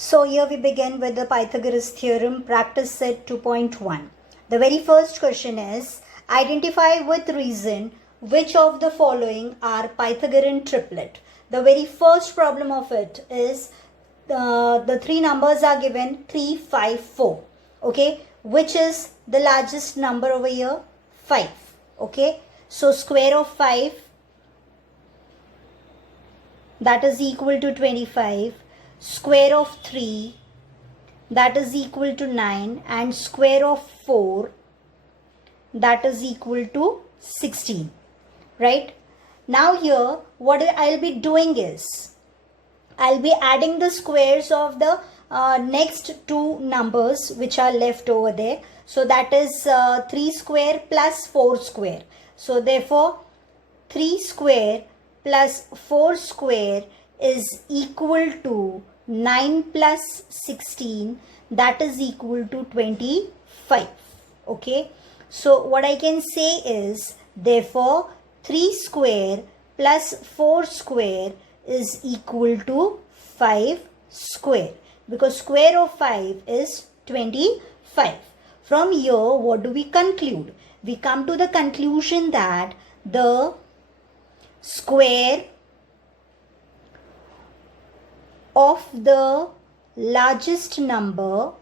So here we begin with the Pythagoras theorem, practice set 2.1. The very first question is, identify with reason which of the following are Pythagorean triplet. The very first problem of it is the three numbers are given 3, 5, 4. Okay, which is the largest number over here? 5. Okay, so square of 5, that is equal to 25. Square of 3, that is equal to 9, and square of 4, that is equal to 16. Right? Now here what I'll be doing is I'll be adding the squares of the next two numbers which are left over there. So that is 3 square plus 4 square. So therefore 3 square plus 4 square is equal to 9 plus 16, that is equal to 25. Okay, so what I can say is, therefore 3 square plus 4 square is equal to 5 square, because square of 5 is 25. From here what do we conclude? We come to the conclusion that the square of the largest number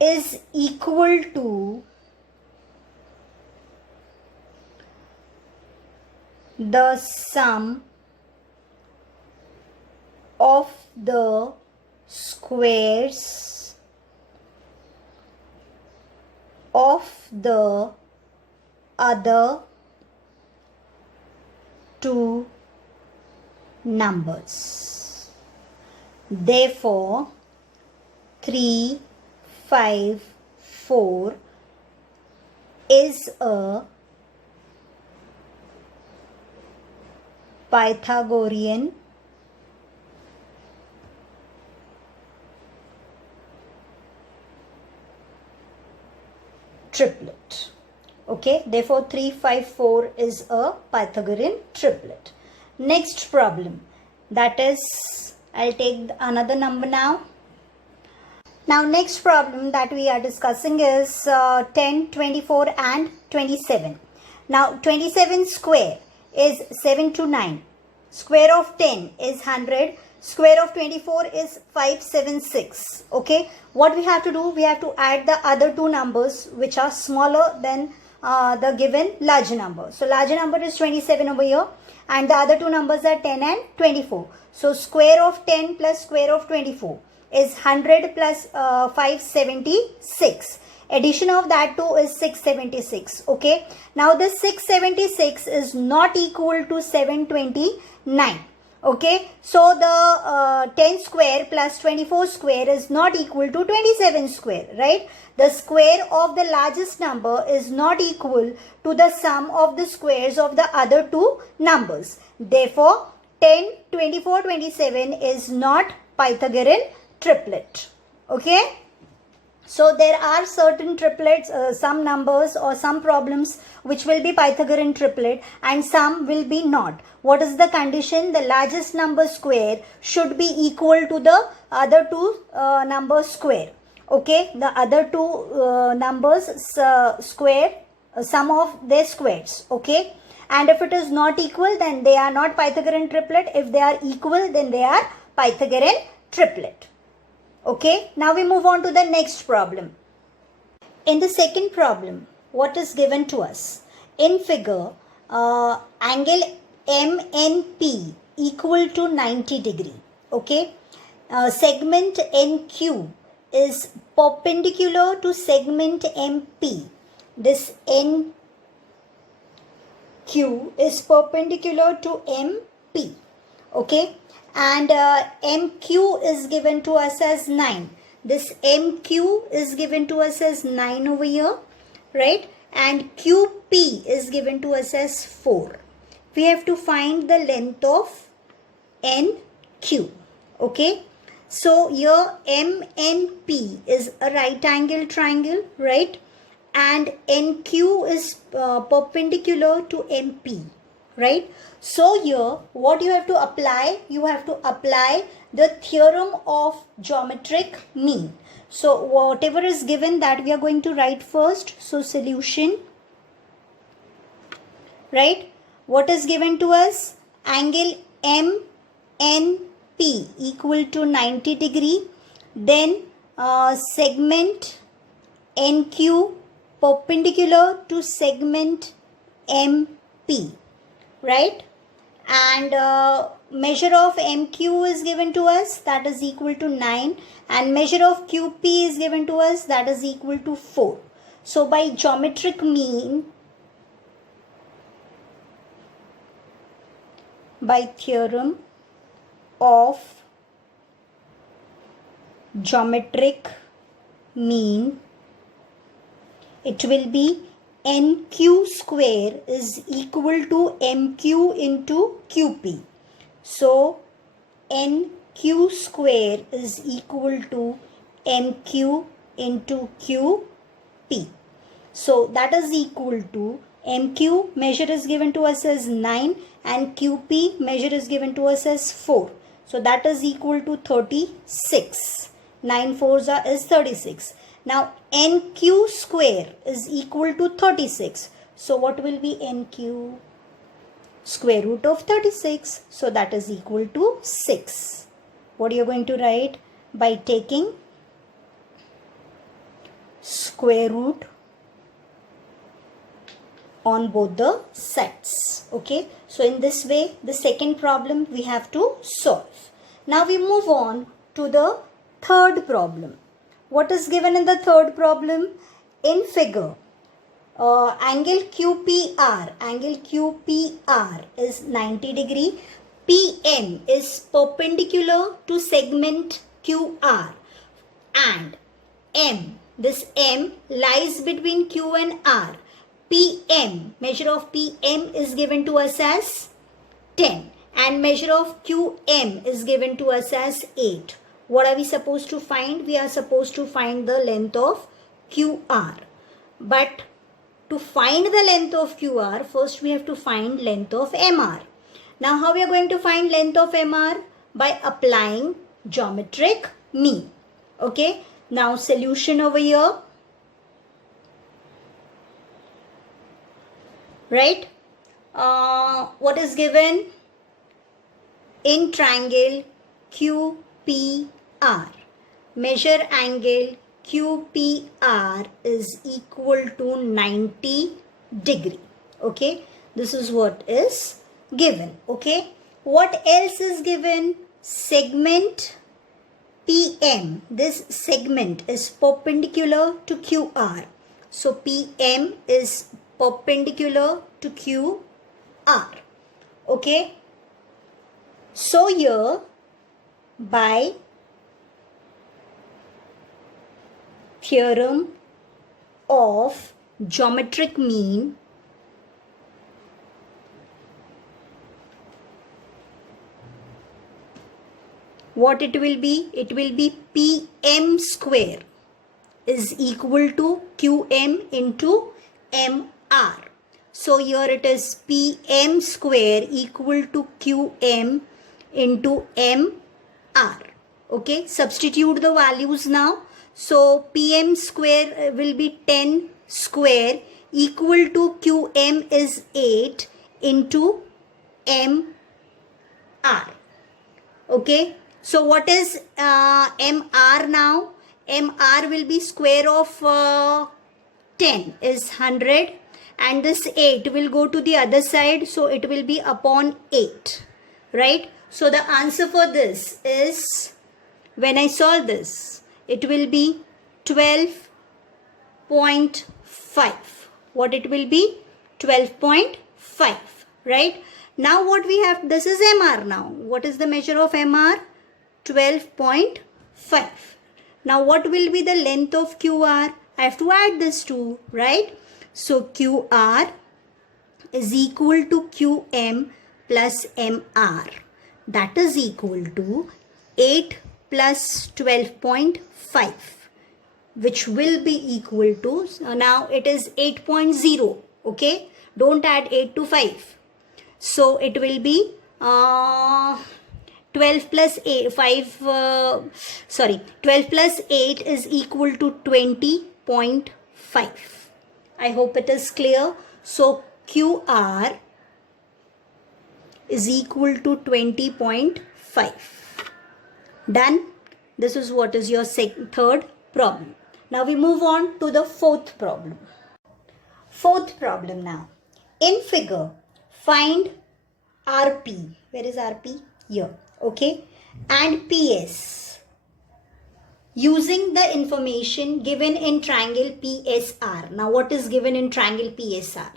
is equal to the sum of the squares of the other two numbers. Therefore 3, 5, 4 is a Pythagorean triplet. Okay, therefore 3, 5, 4 is a Pythagorean triplet. Next problem, that is, I'll take another number now. Now next problem that we are discussing is 10, 24 and 27. Now 27 square is 7 to 9. Square of 10 is 100. Square of 24 is 576. Okay, what we have to do? We have to add the other two numbers which are smaller than the given larger number. So larger number is 27 over here, and the other two numbers are 10 and 24. So square of 10 plus square of 24 is 100 plus 576. Addition of that two is 676. Okay, now the 676 is not equal to 729. Okay, so the 10 square plus 24 square is not equal to 27 square, right? The square of the largest number is not equal to the sum of the squares of the other two numbers. Therefore 10, 24, 27 is not Pythagorean triplet. Okay, so there are certain triplets, some numbers or some problems which will be Pythagorean triplet and some will be not. What is the condition? The largest number square should be equal to the other two numbers square. Okay, the other two numbers square, sum of their squares. Okay, and if it is not equal, then they are not Pythagorean triplet. If they are equal, then they are Pythagorean triplet. Okay, now we move on to the next problem. In the second problem, what is given to us? In figure, angle MNP equal to 90 degree. Okay, segment NQ is perpendicular to segment MP. This NQ is perpendicular to MP. Okay, and MQ is given to us as 9. This MQ is given to us as 9 over here, right? And QP is given to us as 4. We have to find the length of NQ. Okay, so here MNP is a right angle triangle, right? And NQ is perpendicular to MP. right? So here what you have to apply, you have to apply the theorem of geometric mean. So whatever is given, that we are going to write first. So solution, right? What is given to us? Angle MNP equal to 90 degree. Then segment NQ perpendicular to segment MP, right? And measure of MQ is given to us, that is equal to 9, and measure of QP is given to us, that is equal to 4. So by geometric mean, by theorem of geometric mean, it will be NQ square is equal to MQ into QP. So NQ square is equal to MQ into QP. So that is equal to MQ measure is given to us as 9 and QP measure is given to us as 4. So that is equal to 36. 9 fours is 36. Now NQ square is equal to 36. So what will be NQ? Square root of 36. So that is equal to 6. What are you going to write? By taking square root on both the sides. Okay. So in this way, the second problem we have to solve. Now we move on to the third problem. What is given in the third problem? In figure, angle QPR is 90 degree. PM is perpendicular to segment QR, and M, this M lies between Q and R. PM, measure of PM is given to us as 10 and measure of QM is given to us as 8. What are we supposed to find? We are supposed to find the length of QR. But to find the length of QR, first we have to find length of MR. Now how we are going to find length of MR? By applying geometric mean. Okay. Now solution over here. Right. What is given? In triangle QPR, measure angle QPR is equal to 90 degree. Okay, this is what is given. Okay, what else is given? Segment PM, this segment is perpendicular to QR. So PM is perpendicular to QR. Okay, so here by theorem of geometric mean, what it will be? It will be PM square is equal to QM into MR. So here it is PM square equal to QM into MR. Okay, substitute the values now. So PM square will be 10 square equal to QM is 8 into MR. Okay, so what is MR now? MR will be square of 10 is 100 and this 8 will go to the other side. So it will be upon 8. Right. So the answer for this is, when I solve this, it will be 12.5. What it will be? 12.5. Right. Now what we have, this is MR now. What is the measure of MR? 12.5. Now what will be the length of QR? I have to add this two, right? So QR is equal to QM plus MR. That is equal to 8 plus 12.5, which will be equal to, now it is 8.0. Okay, don't add 8 to 5. So it will be 12 plus 8, 12 plus 8 is equal to 20.5. I hope it is clear. So QR is equal to 20.5. Done. This is what is your third problem. Now we move on to the fourth problem. Fourth problem now. In figure, find RP. Where is RP? Here. Okay. And PS. Using the information given in triangle PSR. Now what is given in triangle PSR?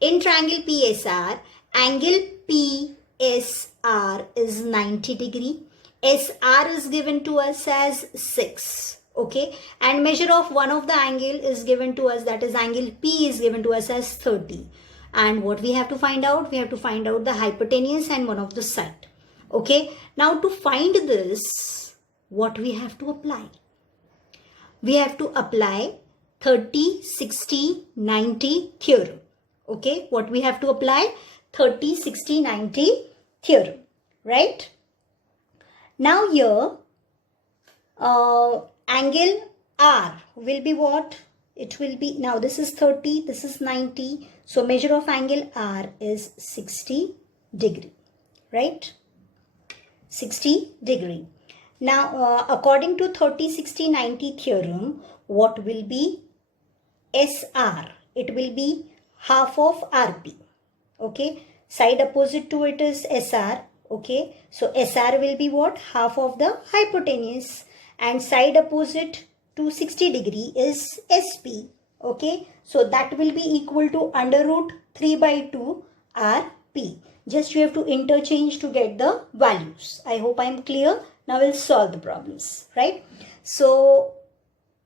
In triangle PSR, angle PSR is 90 degree. SR is given to us as 6. Okay. And measure of one of the angle is given to us, that is angle P is given to us as 30. And what we have to find out? We have to find out the hypotenuse and one of the side. Okay. Now to find this, what we have to apply? We have to apply 30, 60, 90 theorem. Okay. What we have to apply? 30, 60, 90 theorem. Right? Now here, angle R will be what? It will be, now this is 30, this is 90. So measure of angle R is 60 degree, right? 60 degree. Now, according to 30, 60, 90 theorem, what will be SR? It will be half of RP, okay? Side opposite to it is SR, okay? So SR will be what? Half of the hypotenuse, and side opposite to 60 degree is SP, okay? So that will be equal to under root 3 by 2 RP. Just you have to interchange to get the values. I hope I am clear. Now we'll solve the problems, right? So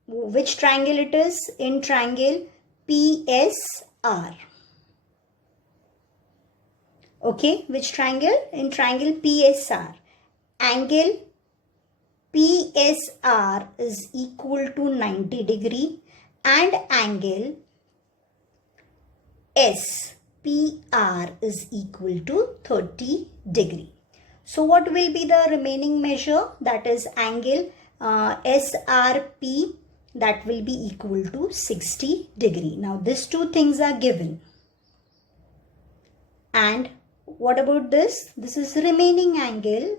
which triangle it is? In triangle PSR. Okay, which triangle? In triangle PSR. Angle PSR is equal to 90 degree and angle SPR is equal to 30 degree. So what will be the remaining measure? That is angle SRP, that will be equal to 60 degree. Now these two things are given. And what about this? This is remaining angle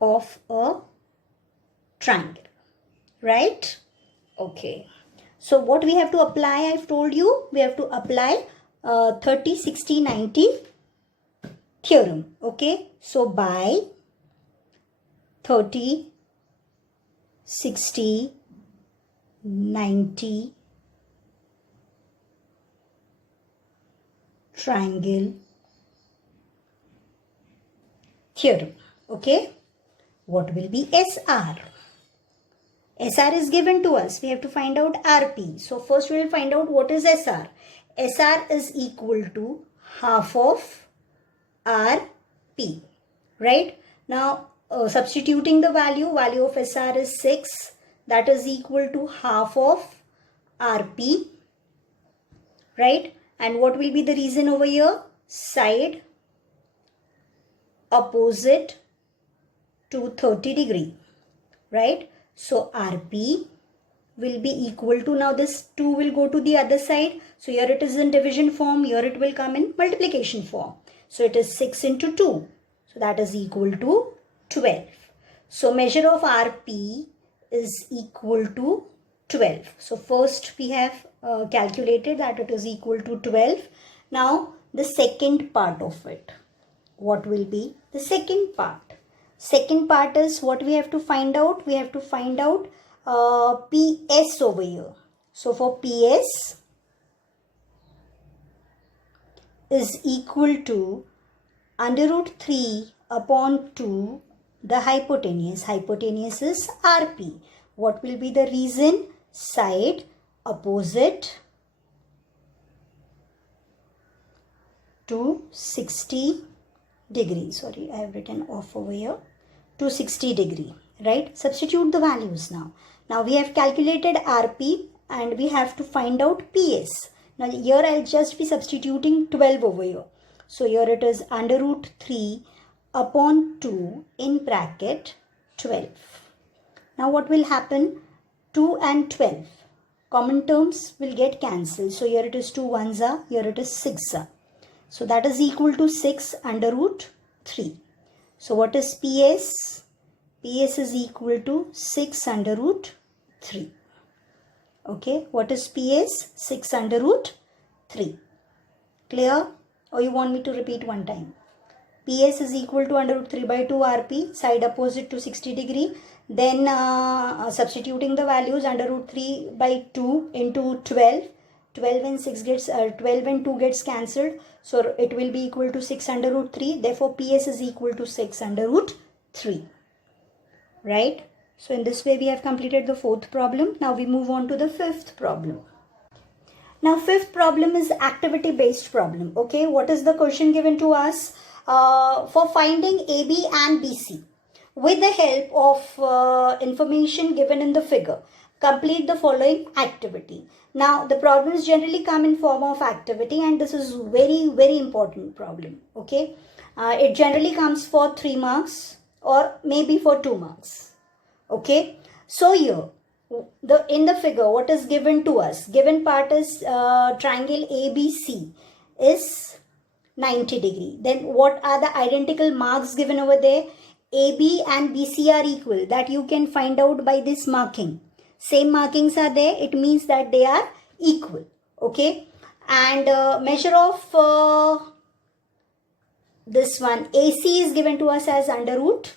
of a triangle, right? Okay. So what we have to apply, I've told you, we have to apply 30, 60, 90 theorem. Okay. So by 30, 60, 90 triangle theorem. Okay. What will be SR? SR is given to us. We have to find out RP. So first we will find out what is SR. SR is equal to half of RP. Right? Now substituting the value of SR is 6. That is equal to half of RP. Right? And what will be the reason over here? Side opposite to 30 degree. Right? So RP will be equal to, now this 2 will go to the other side. So here it is in division form. Here it will come in multiplication form. So it is 6 into 2. So that is equal to 12. So measure of RP is equal to 12. So first we have calculated that it is equal to 12. Now the second part of it. What will be the second part? Second part is what we have to find out. We have to find out PS over here. So for PS is equal to under root 3 upon 2 the hypotenuse. Hypotenuse is RP. What will be the reason? Side opposite to 60 degree. Sorry, I have written off over here. To 60 degree. Right? Substitute the values now. Now we have calculated RP and we have to find out PS. Now here I'll just be substituting 12 over here. So here it is under root 3 upon 2 in bracket 12. Now what will happen? 2 and 12. Common terms will get cancelled. So here it is 2 ones are, here it is 6 are. So that is equal to 6 under root 3. So what is PS? PS is equal to 6 under root 3. Okay, what is PS? 6 under root 3. Clear? Or you want me to repeat one time? PS is equal to under root 3 by 2 RP, side opposite to 60 degree. Then substituting the values, under root 3 by 2 into 12. 12 and 6 gets 12 and 2 gets cancelled. So it will be equal to 6 under root 3. Therefore PS is equal to 6 under root 3. Right? So in this way we have completed the fourth problem. Now we move on to the fifth problem. Now fifth problem is activity based problem. Okay, what is the question given to us? For finding AB and BC with the help of information given in the figure, complete the following activity. Now the problems generally come in form of activity, and this is very important problem. Okay, it generally comes for 3 marks or maybe for 2 marks. Okay, so here in the figure what is given to us, given part is triangle ABC is 90 degree. Then what are the identical marks given over there? AB and BC are equal. That you can find out by this marking. Same markings are there. It means that they are equal. Okay. And measure of this one AC is given to us as under root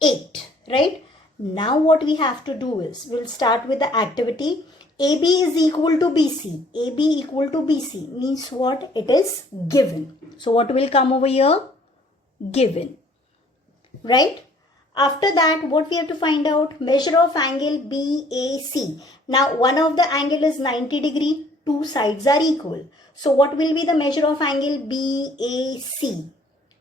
8. Right. Now what we have to do is, we'll start with the activity. AB is equal to BC. AB equal to BC means what? It is given. So what will come over here? Given. Right? After that, what we have to find out? Measure of angle BAC. Now one of the angle is 90 degree. Two sides are equal. So what will be the measure of angle BAC?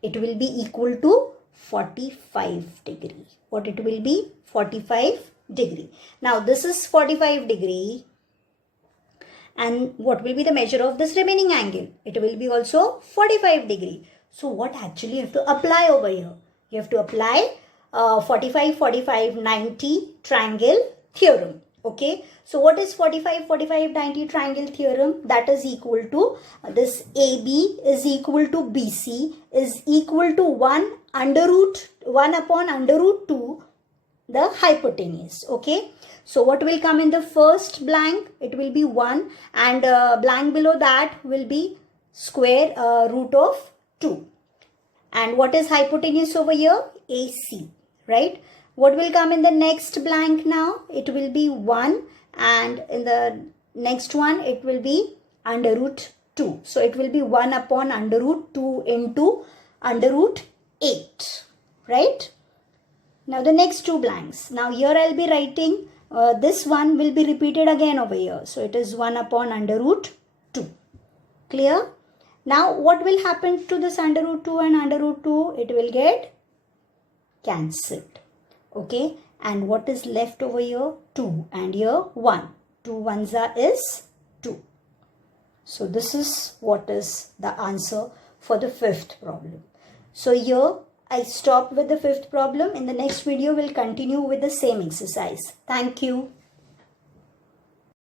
It will be equal to 45 degree. What it will be? 45 degree. Now this is 45 degree, and what will be the measure of this remaining angle? It will be also 45 degree. So what actually you have to apply over here? You have to apply 45, 45, 90 triangle theorem. Okay. So what is 45, 45, 90 triangle theorem? That is equal to this AB is equal to BC is equal to 1 upon under root 2 the hypotenuse. Okay. So what will come in the first blank? It will be 1, and blank below that will be square root of 2. And what is hypotenuse over here? AC. Right. What will come in the next blank now? It will be 1, and in the next one it will be under root 2. So it will be 1 upon under root 2 into under root 8. Right. Now the next two blanks. Now here I'll be writing this one will be repeated again over here. So it is 1 upon under root 2. Clear? Now what will happen to this under root 2 and under root 2? It will get cancelled. Okay. And what is left over here? 2, and here 1. 2 ones are is 2. So this is what is the answer for the fifth problem. So here I stopped with the fifth problem. In the next video, we'll continue with the same exercise. Thank you.